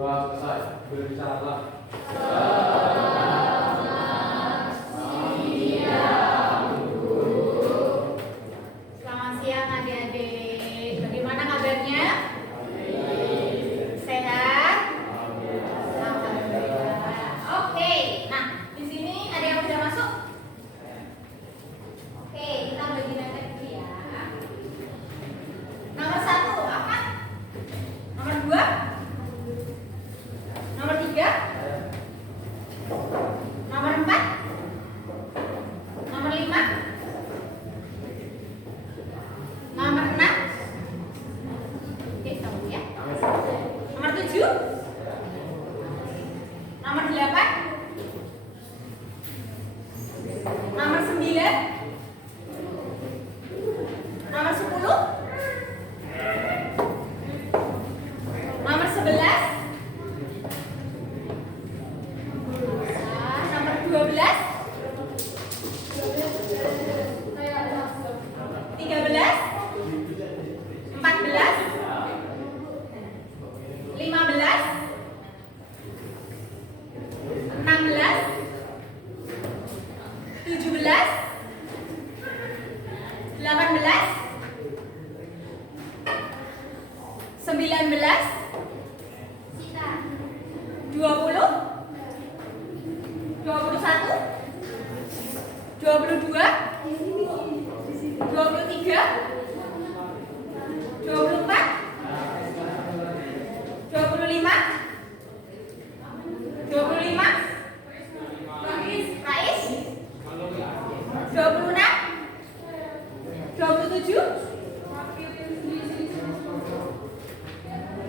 Dua, selesai. Berbicara. Selamat siang adik-adik. Bagaimana kabarnya? Sehat? Alhamdulillah. Oke, nah di sini ada yang sudah masuk? Oke, kita bagi data dulu ya. Nomor 1 apa? Nomor 2? Nomor 3? Nomor 4? Nomor 5? Nomor 6? Oke, tahu ya. Nomor 7? Nomor 8? Nomor 9? Nomor 10? Nomor 11? Nomor 12? 13? 14? 15? 16? 17? 18? 19? 20? 21? 22? 23? 24? 25? 25? Rais? 26? 27?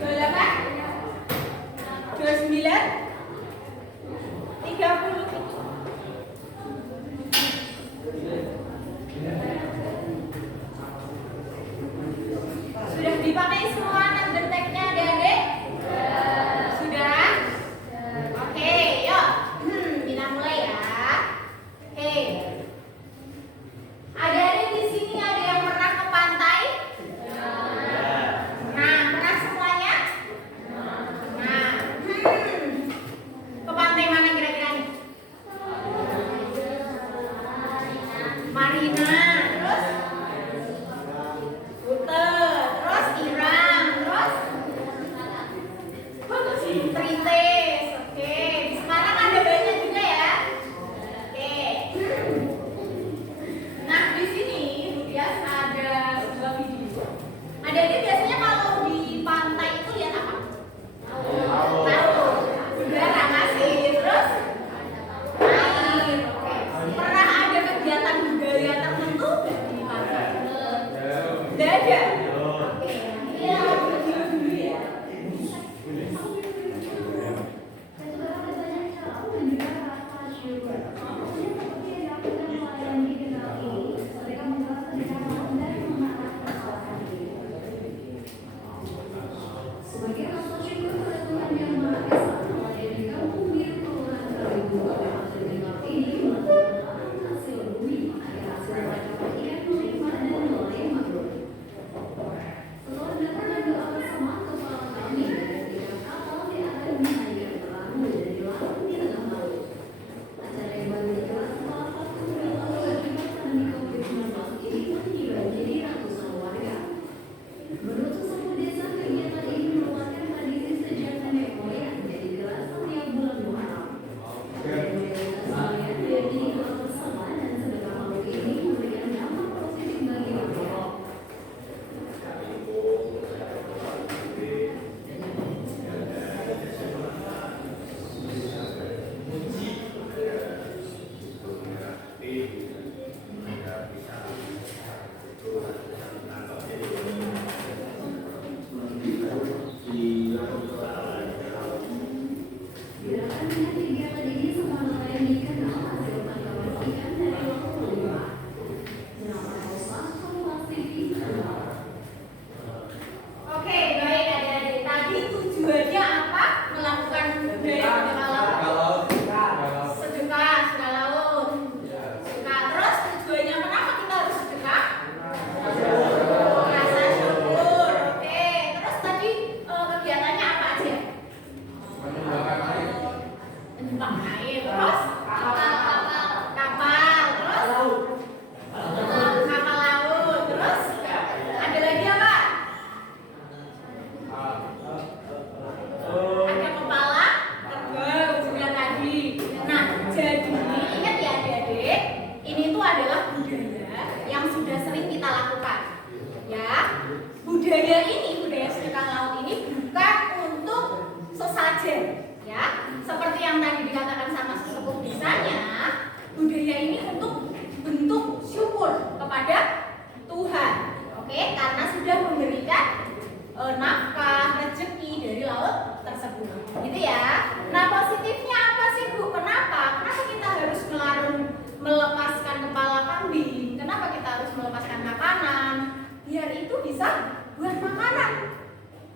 28? 29? 30?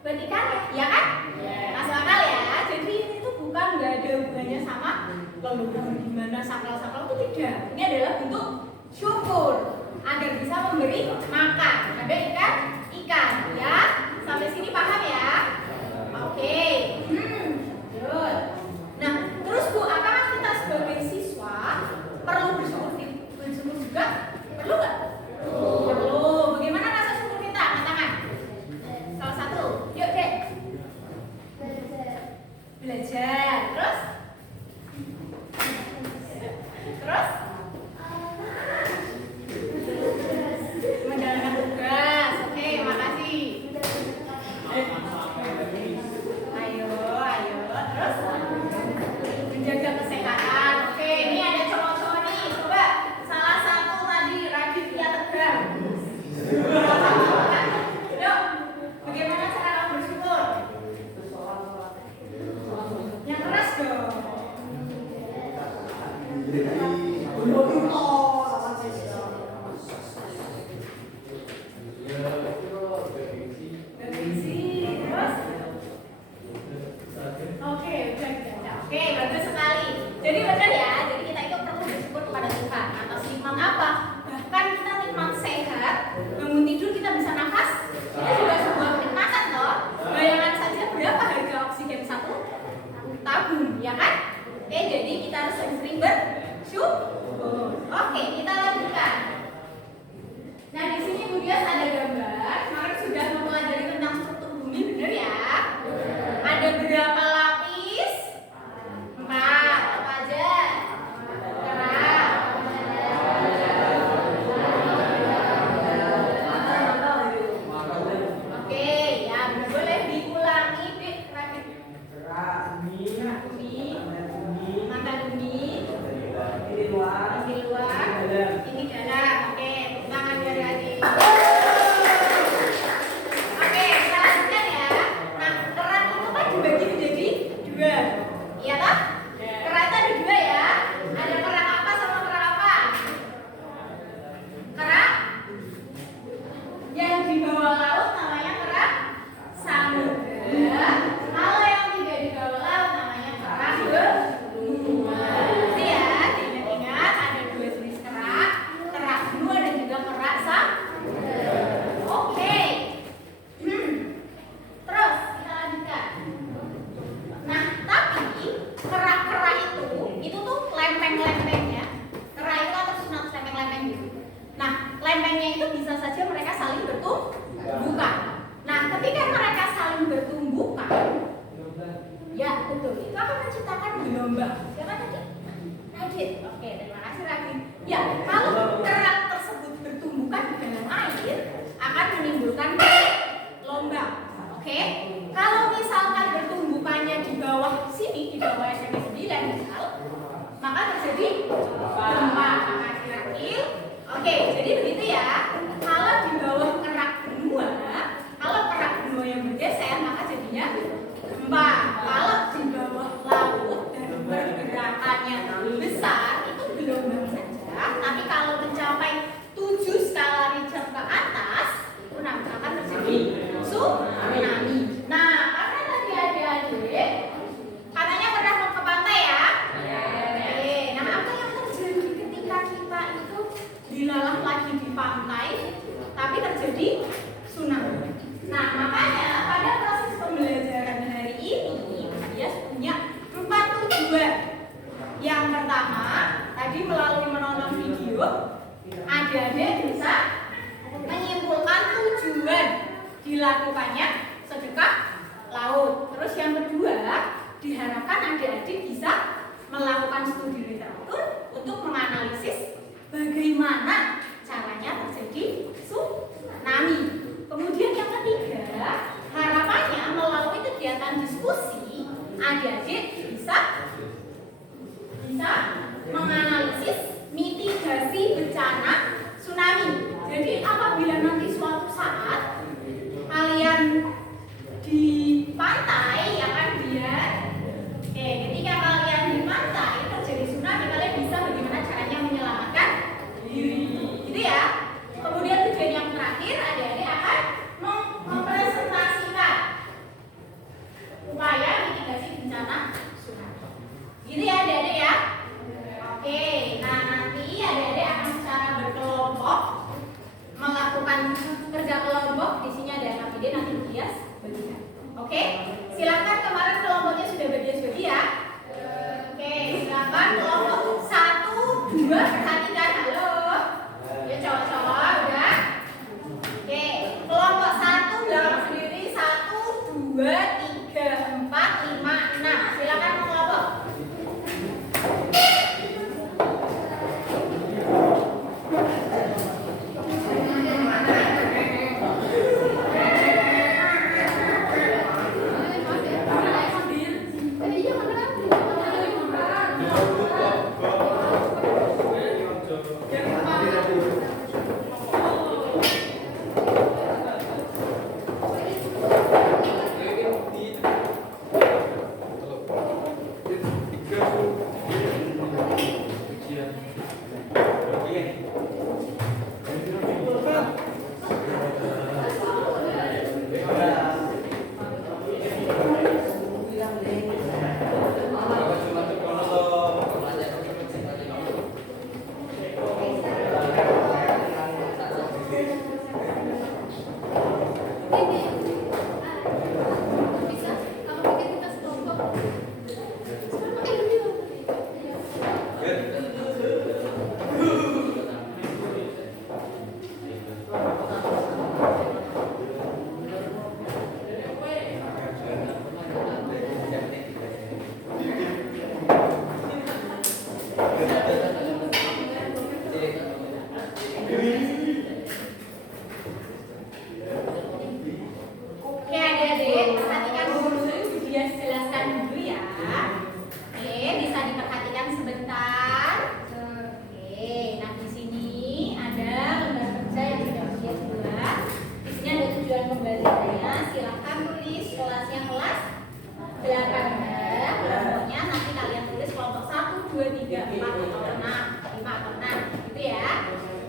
buat ikannya, ya kan? Masuk akal ya. Jadi ini tuh bukan nggak ada hubungannya sama leluhur gimana sakral-sakral itu tidak. Ini adalah bentuk syukur agar bisa memberi makan pada ikan, ya. Sampai sini paham ya? Oke. Good. Nah, terus Bu, apakah kita sebagai siswa perlu bersyukur juga? Perlu nggak? Perlu. Bagaimana rasa syukur kita? Angkat tangan. Salah satu. Yuk dek. Belajar. Terus? Menjalankan tugas. Oke, makasih. Ayo. Terus? Menjaga kesehatan. Oke, ini ada cowok-cowok nih. Coba salah satu tadi Raditya Tegar. Yuk, bagaimana cara kamu bersyukur? Yang keras dong. Oke, bagus sekali. Jadi benar ya, jadi kita itu perlu bersyukur kepada Tuhan atas nikmat apa? Bahkan kita nikmat sehat, bangun tidur kita bisa nafas, itu juga sebuah kenikmatan toh. Bayangkan saja berapa harga oksigen satu tabung, ya kan? Oke, jadi kita harus sering bersyukur. Oke, kita lanjutkan. Nah, di sini Bu Dias ada gambar. Kemarin sudah mempelajari tentang struktur bumi, benar ya? Ada berapa lapis? 4. Apa aja? Kerak. Oke, ya boleh diulangi, Dik. Kerak bumi, mata bumi, di luar, ini dalam. Oke, tangan biar lagi. Oke, kita lanjutkan ya. Nah, kerak itu kan dibagi menjadi 2. Iya toh? Kerak itu ada 2 ya. Ada kerak apa sama kerak apa? Kerak yang di bawah laut namanya kerak samudra. Kalau yang tidak di bawah laut namanya kerak benua. Jadi ya, diingat-ingat ada 2 jenis kerak benua dan juga kerak samudra. Oke. Terus kita lanjutkan. Nah, tapi kerak-kerak itu tuh lempeng-lempengnya. Kerak itu atau sunat lempeng-lempeng gitu. Nah, lempengnya itu bisa saja mereka saling bertumbukan. Nah, ketika mereka saling bertumbukan, ya betul, itu akan menciptakan gelombang. Siapa tadi? Radit. Oke, terima kasih Radit. Ya, kalau kerak tersebut bertumbukan di dalam air, akan menimbulkan gelombang. Oke, kalau misalkan bertumbukannya di bawah sini, di bawah SMP 9 misal, maka terjadi gempa kecil. Oke, jadi begitu ya. Kalau di bawah kerak benua, kalau kerak benua yang bergeser, maka jadinya gempa. Kalau di bawah laut dan pergerakannya besar, itu gelombang saja. Tapi kalau mencapai 7 skala Richter ke atas, itu nanti akan terjadi tsunami. Nah, karena tadi adik-adik katanya pernah mau ke pantai ya? Oke. Nah, apa yang terjadi ketika kita itu dilalah lagi di pantai, tapi terjadi tsunami? Nah, makanya pada proses pembelajaran hari ini, dia punya 4 tujuan. Yang pertama, tadi melalui menonton video, adik-adik bisa menyimpulkan tujuan dilakukannya sedekah laut. Terus yang kedua, diharapkan adik-adik bisa melakukan studi literatur untuk menganalisis bagaimana caranya terjadi tsunami. Kemudian yang ketiga, harapannya melalui kegiatan diskusi, adik-adik bisa menganalisis mitigasi bencana tsunami. Jadi apabila nanti suatu saat kalian di pantai, ya kan biar ketika kalian di pantai terjadi tsunami, kalian bisa bagaimana caranya menyelamatkan diri, gitu ya. Kemudian tujuan yang terakhir, adik-adik akan mempresentasikan Oke, silakan kemarin kelompoknya sudah bagi ya. Oke, silakan kelompok 1, 2 perhatikan. Halo. Ya cowok-cowok udah. Oke, kelompok 1 jawab sendiri 1, 2, 3, 4, 5, 6. Silakan kelompok.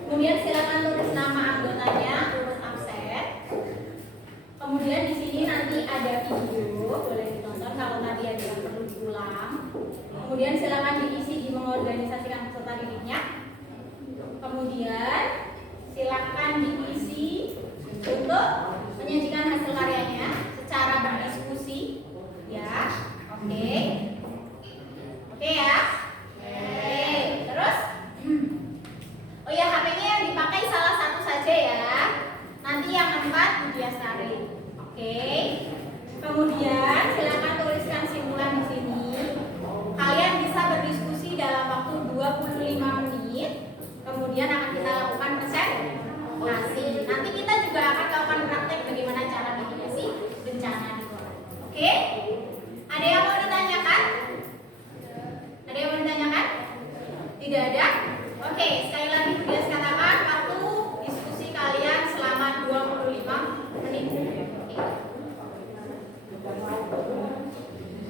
Kemudian silakan tulis nama anggotanya, urut absen. Kemudian di sini nanti ada video, boleh ditonton kalau tadi ada yang perlu diulang. Kemudian silakan diisi di mengorganisasikan peserta didiknya. Kemudian silakan diisi untuk menyajikan hasil karyanya secara berdiskusi, ya. Oke, oke ya. Oke, terus. Oh ya, HP-nya yang dipakai salah satu saja ya. Nanti yang 4 Budiastari. Oke. Kemudian silakan tuliskan simpulan di sini. Kalian bisa berdiskusi dalam waktu 25 menit. Kemudian akan kita lakukan presentasi. Nanti kita juga akan lakukan praktek bagaimana cara mitigasi bencana di luar. Oke? Ada yang mau ditanyakan? Ada yang mau ditanyakan? Tidak ada? Oke, sekali lagi Budias katakan waktu diskusi kalian selama 25 menit.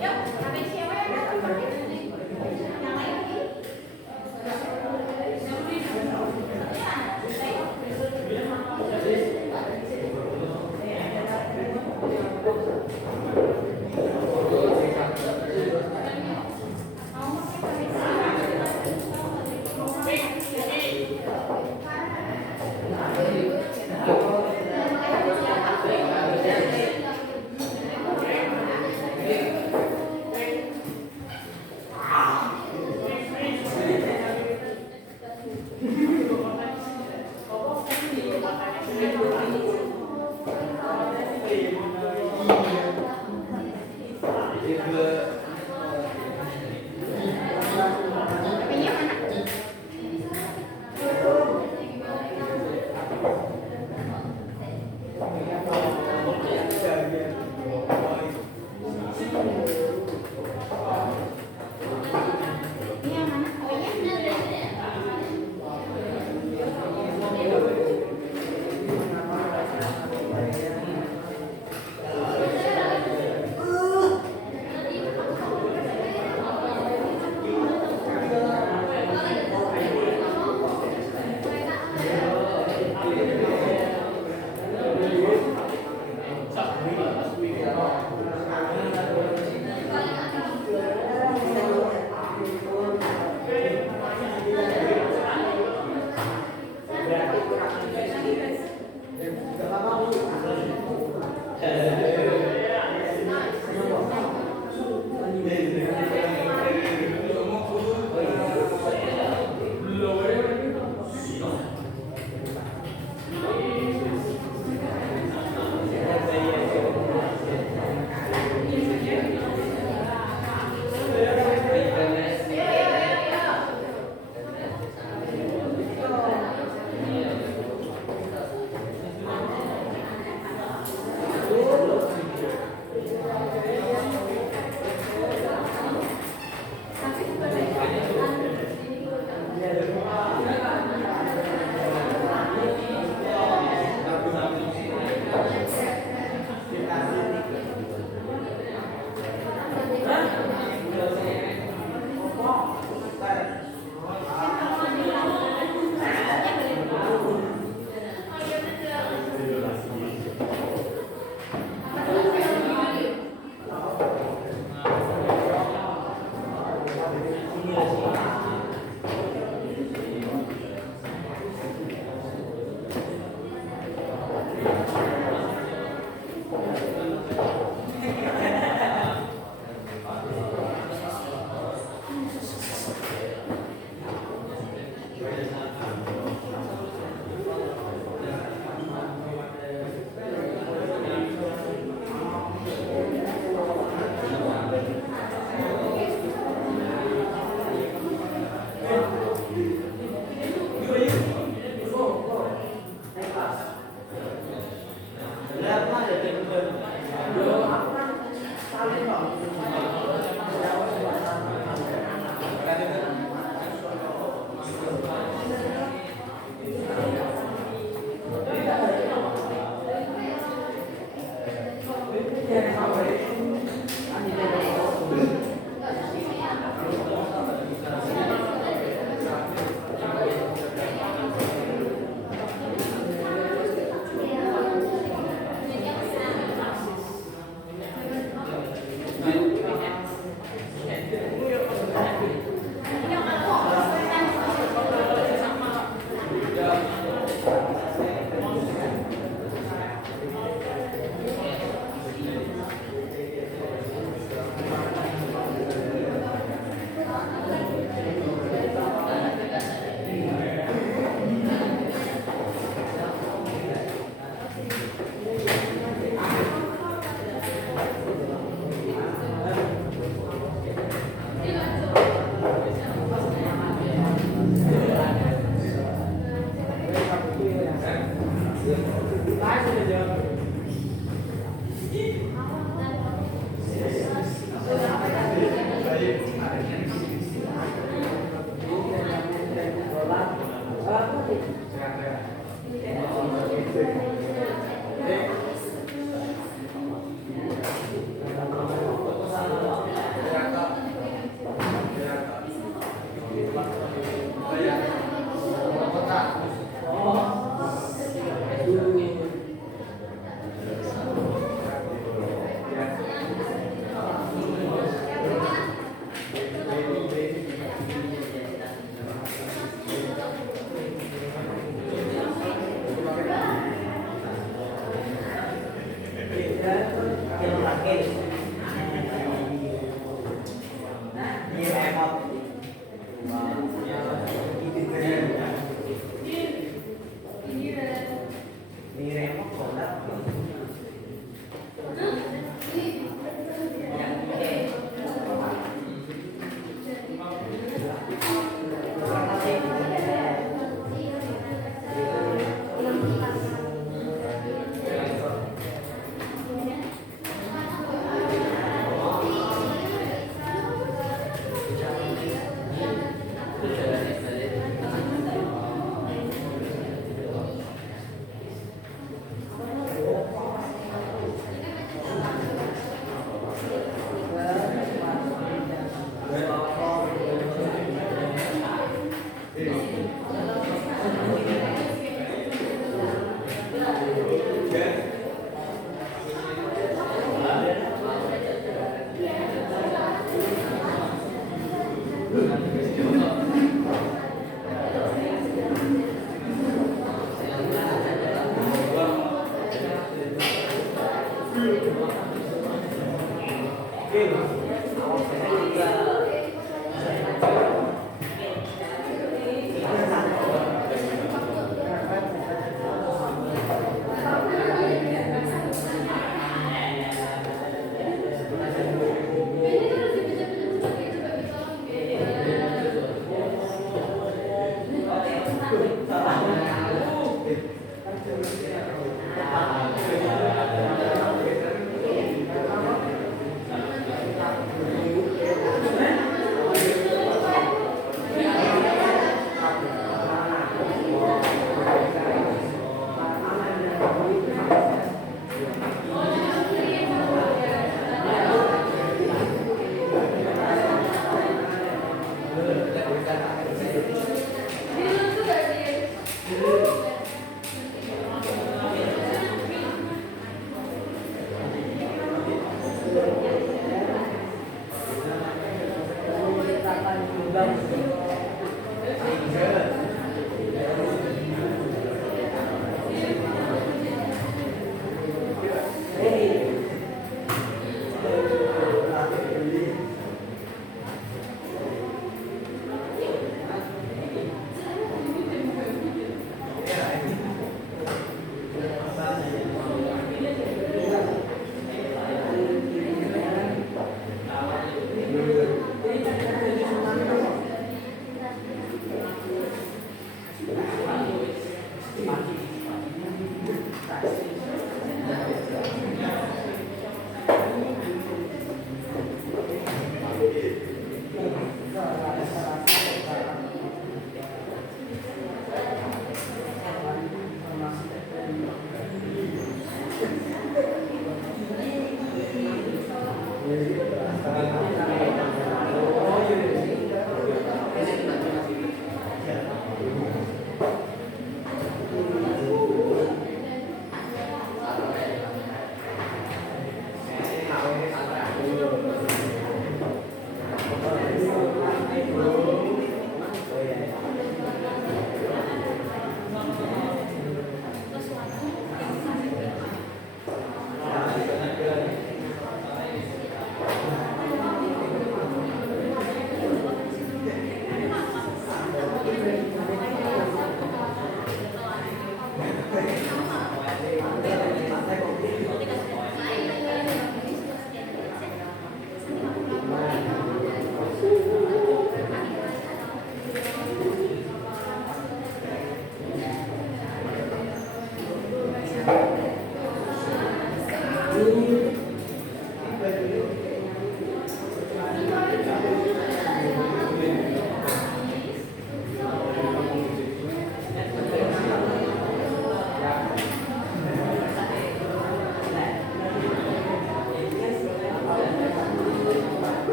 Yuk, sampai siapa yang datang? Yang lain lagi?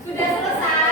Sudah selesai?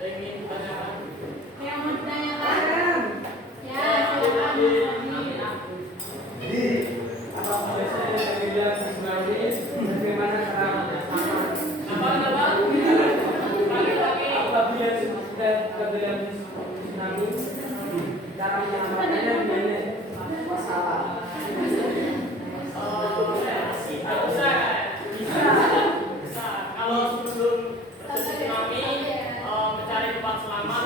Ingin tanyakan. Yang mau ditanyakan? Ya, silakan. Jadi, apa biasanya saya bilang tsunami? Bagaimana caranya? Apa? Apabila sudah terjadi tsunami, cara menyelamatkannya gimana? Masalah. Bisa. Kalau sebelum tsunami mencari tempat selamat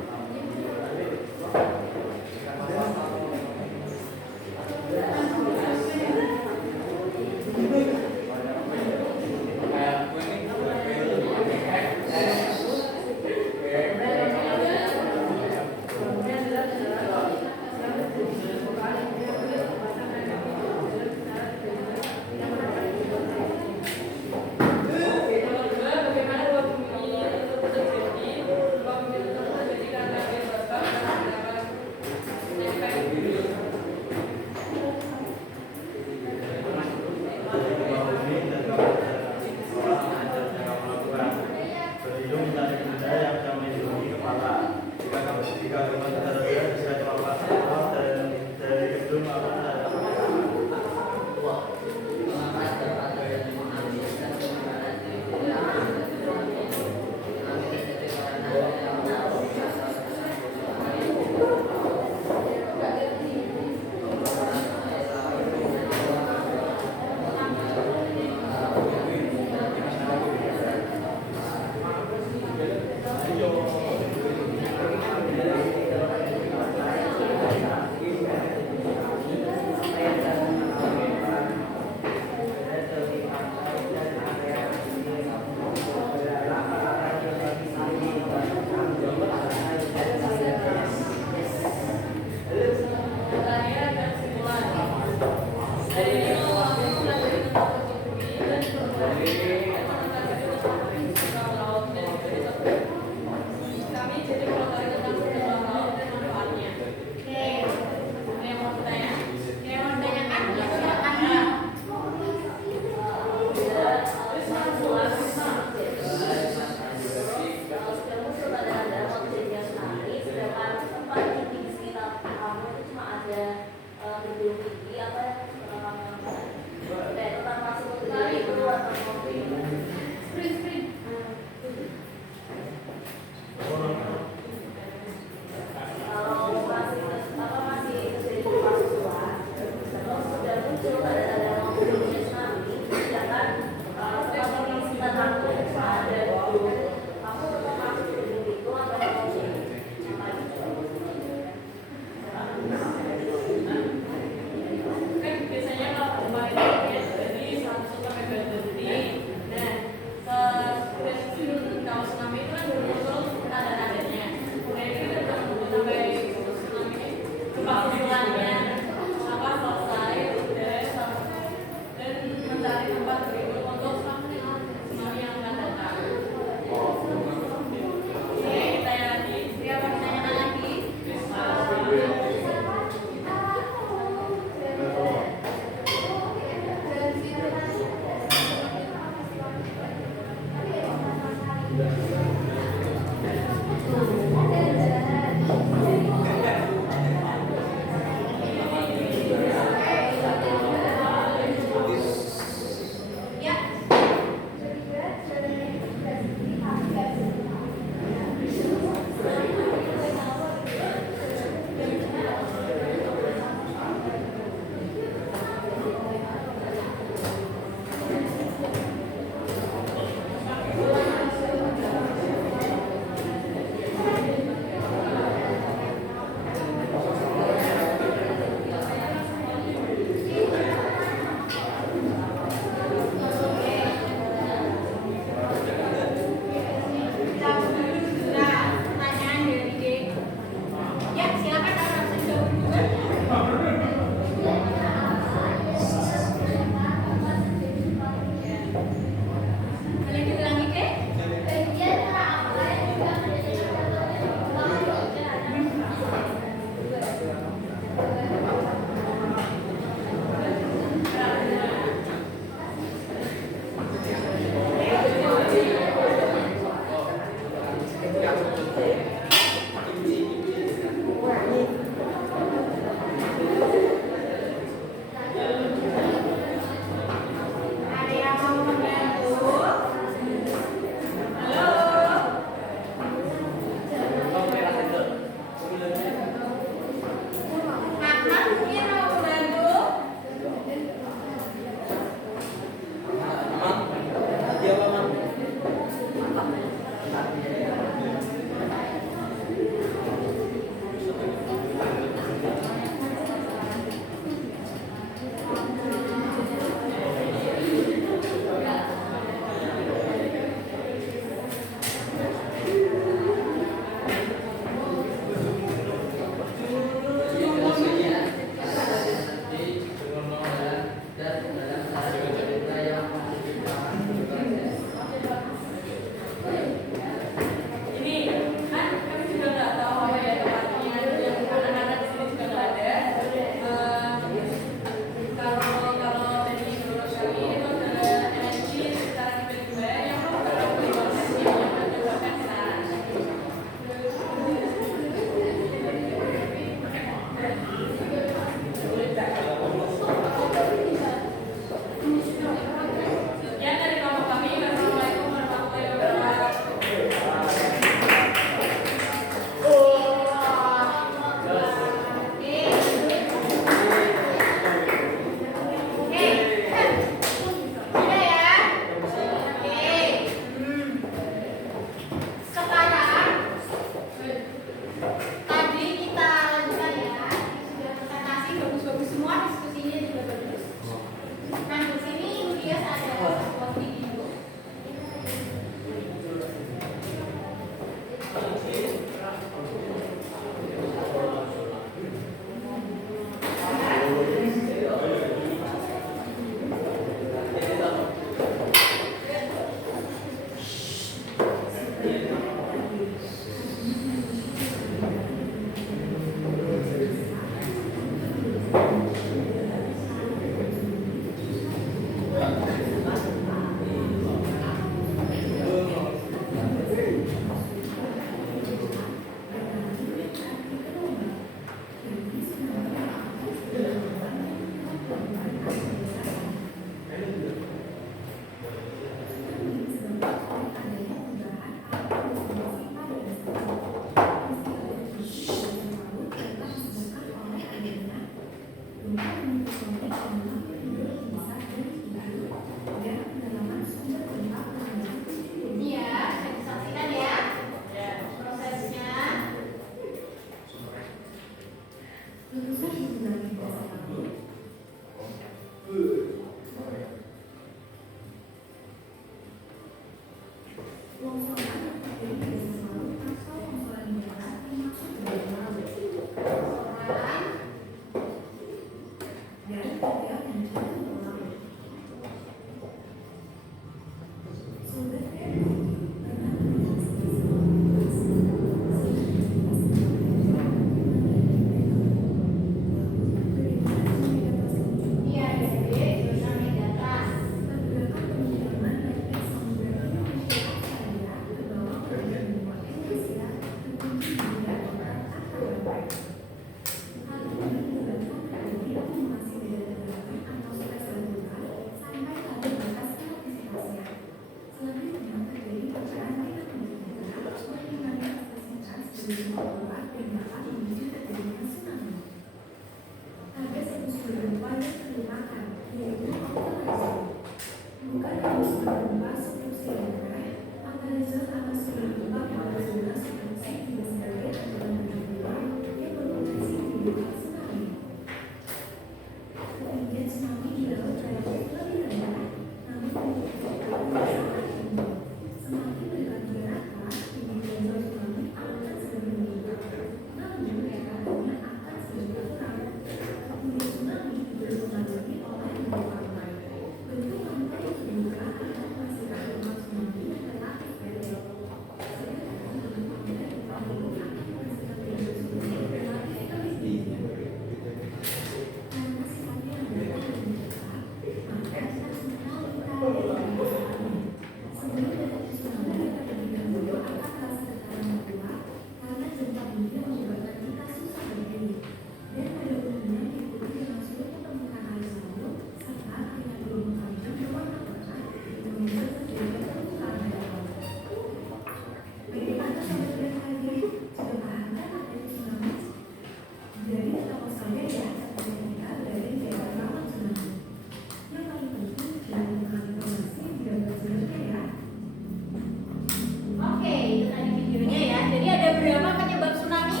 Oke, itu tadi videonya ya. Jadi ada berapa penyebab tsunami?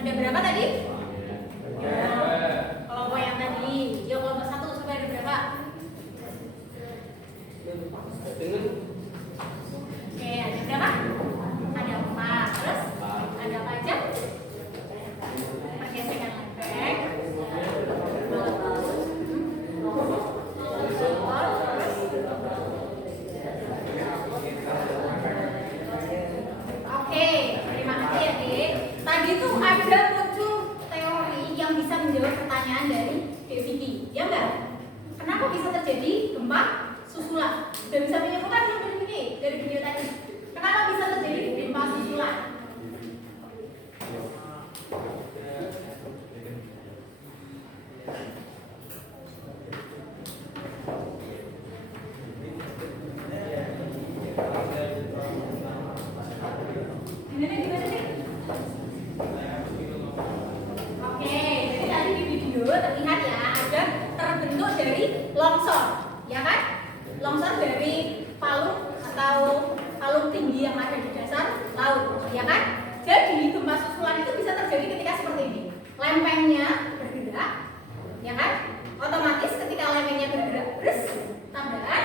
Ada berapa tadi? Ya, kelompok yang tadi. Ya, kelompok 1 sampai ada berapa? Oke, ada berapa? Ada 4. Terus ada apa aja? Pergeseran lempeng. Oke, terima kasih ya, Dik. Tadi tuh ada muncul teori yang bisa menjawab pertanyaan dari DVD, ya enggak? Kenapa bisa terjadi gempa susulan? Sudah bisa menyimpulkan belum DVD dari video tadi? Kenapa bisa terjadi gempa susulan? Gimana sih? Oke, jadi tadi di video terlihat ya ada terbentuk dari longsor, ya kan? Longsor dari palung atau palung tinggi yang ada di dasar laut, ya kan? Jadi gempa susulan itu bisa terjadi ketika seperti ini. Lempengnya bergerak, ya kan? Otomatis ketika lempengnya bergerak, tabrakan,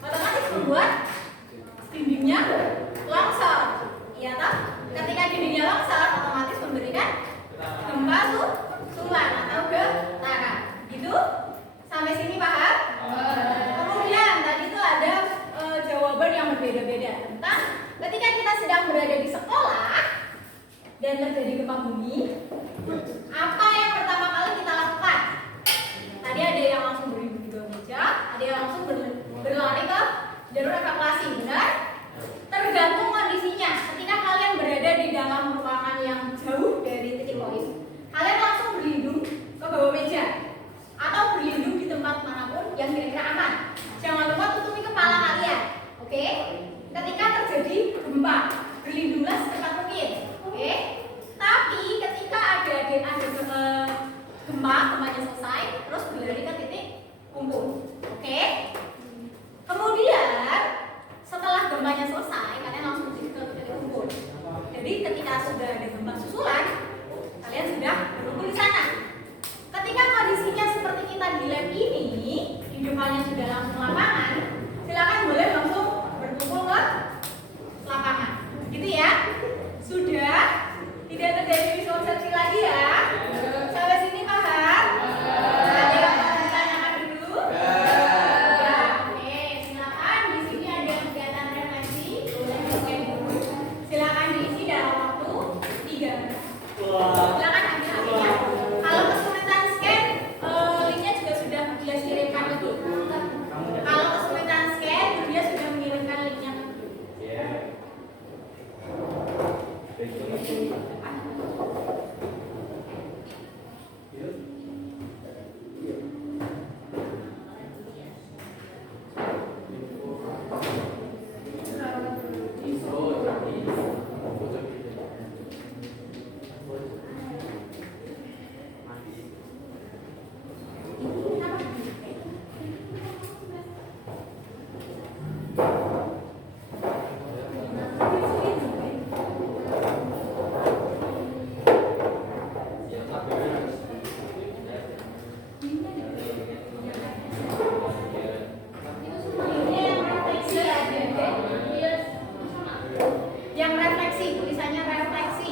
otomatis membuat dindingnya longsor. Iya toh? Ketika dindingnya longsor, otomatis memberikan gempa susulan atau getaran. Gitu? Sampai sini paham? Kemudian tadi itu ada jawaban yang berbeda-beda tentang ketika kita sedang berada di sekolah dan terjadi gempa bumi, apa yang pertama kali kita lakukan? Tadi ada yang langsung beribu di bawah meja, ada yang langsung berlari ke jalur evakuasi, benar? Tergantung kondisinya. Ketika kalian berada di dalam ruangan yang jauh dari titik poin, kalian langsung berlindung ke bawah meja atau berlindung di tempat manapun yang kira-kira aman. Jangan lupa tutupi kepala kalian. Oke? Ketika terjadi gempa, berlindunglah secepat mungkin. Oke? Tapi ketika ada gempanya selesai, terus berlari ke titik kumpul. Oke? Kemudian setelah gempanya selesai, kalian langsung ke titik kumpul. Jadi ketika sudah ada gempa susulan, kalian sudah berkumpul di sana. Ketika kondisinya seperti kita di lab ini, di depannya sudah langsung lapangan, silakan boleh langsung berkumpul ke lapangan. Gitu ya? Sudah tidak terjadi visualisasi lagi ya? Sampai sini paham? Ada yang mau ditanyakan dulu? Ya, oke. Silakan di sini ada kegiatan refleksi, boleh di-scan dulu. Silakan diisi dalam waktu 3 menit. Silakan ambil HP-nya. Kalau kesulitan scan, linknya juga sudah jelas kirimkan ke grup. Kalau kesulitan scan, dia sudah mengirimkan linknya ke grup. Yang refleksi, tulisannya refleksi.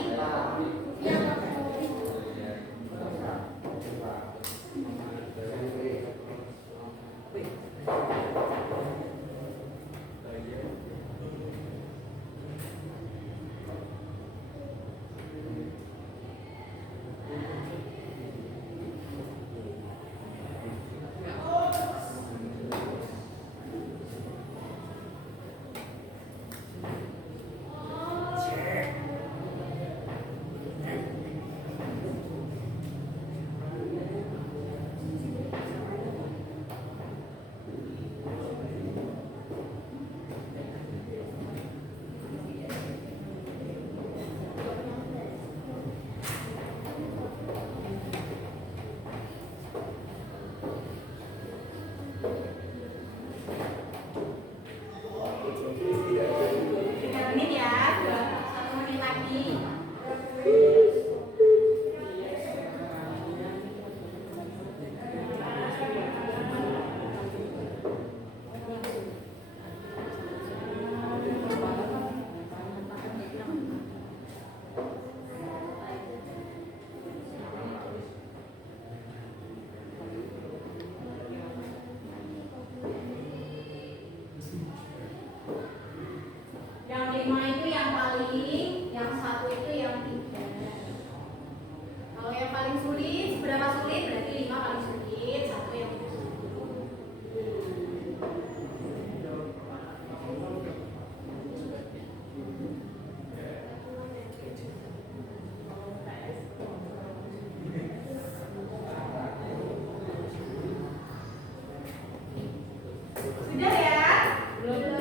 Yang 5 itu yang paling, yang 1 itu yang 3. Kalau yang paling sulit, seberapa sulit? Berarti 5 paling sulit, 1 yang sulit. Sudah ya? Belum.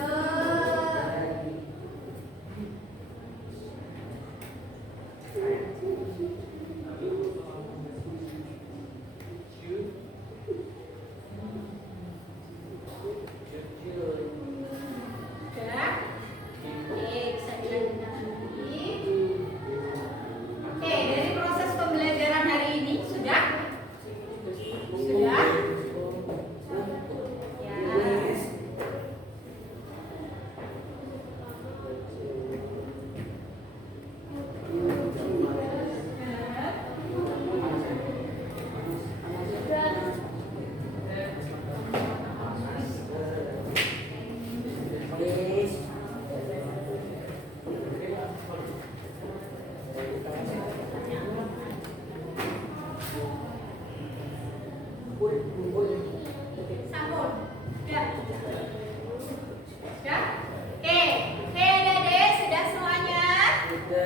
Sudah? Oke, bisa dilanjutkan lagi. Oke, dari proses pembelajaran hari ini sudah? Sudah? Ya. Sambung. Sudah. Sudah? Oke. Oke, Adik-adik, sudah semuanya? Oke.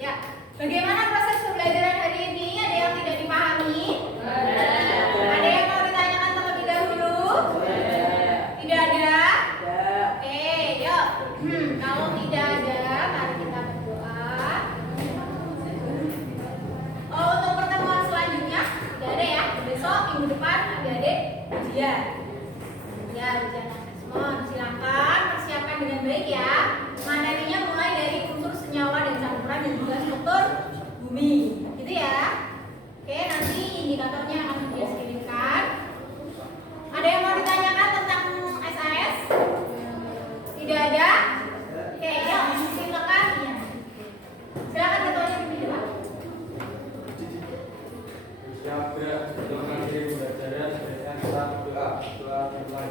Ya. Bagaimana proses pembelajaran hari ini? Ada yang tidak dipahami? Ada yang mau ditanyakan terlebih dahulu? Tidak ada? Oke, yuk. Kalau tidak ada, mari kita berdoa. Oh, untuk pertemuan selanjutnya tidak ada ya. Besok minggu depan adik-adik ujian. Ya, ujian asesmen. Silakan persiapkan dengan baik ya. Materinya mulai dari unsur senyawa dan campuran dan juga struktur bumi. Gitu ya. Oke, nanti indikatornya akan saya kirimkan. Ada yang mau ditanyakan tentang SAS? Tidak ada? Oke, yuk silakan. Silakan ketuanya pimpin Pak. Siap gerak, dengan diri pembelajaran dengan saat doa dimulai.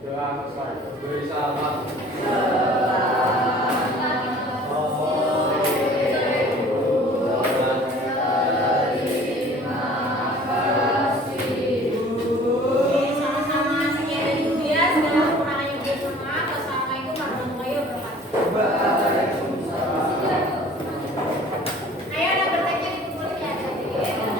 Doa selesai. Beri salam.